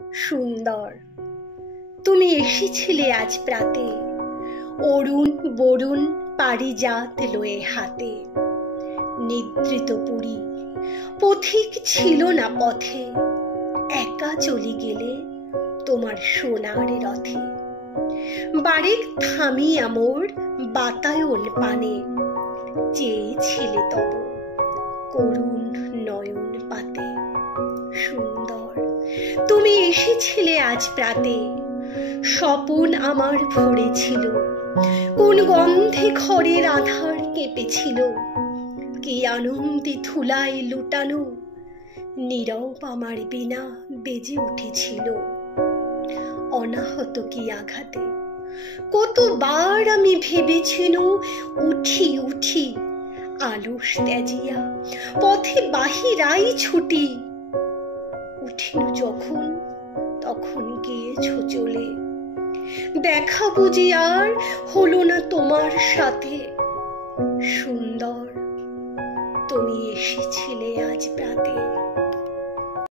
সুন্দর, তুমি এসেছিলে আজ প্রাতে, অরুণ বরুণ পারিজাত লয়ে হাতে। নিদ্রিত পুরী পথিক ছিল না পথে, একা চলে গেলে তোমার সোনার রথে। বারেক থামিয়া মোর বাতায়ন পানে, চেয়েছিলে তব করুণ নয়ন পাতে। সুন্দর, তুমি এসেছিলে আজ প্রাতে, স্বপন আমার ভরেছিল, কোন গন্ধে ঘরের আধার কেঁপেছিল। কি আনন্দে ধুলায় লুটানো নীরব আমার বীণা বেজে উঠেছিল। অনাহত কি আঘাতে কতবার আমি ভেবেছিল, উঠি উঠি আলস ত্যাজিয়া পথে বাহিরাই ছুটি। উঠিল যখন তখন গিয়েছ চলে, দেখা বুঝি আর হলো না তোমার সাথে। সুন্দর, তুমি এসেছিলে আজ প্রাতে।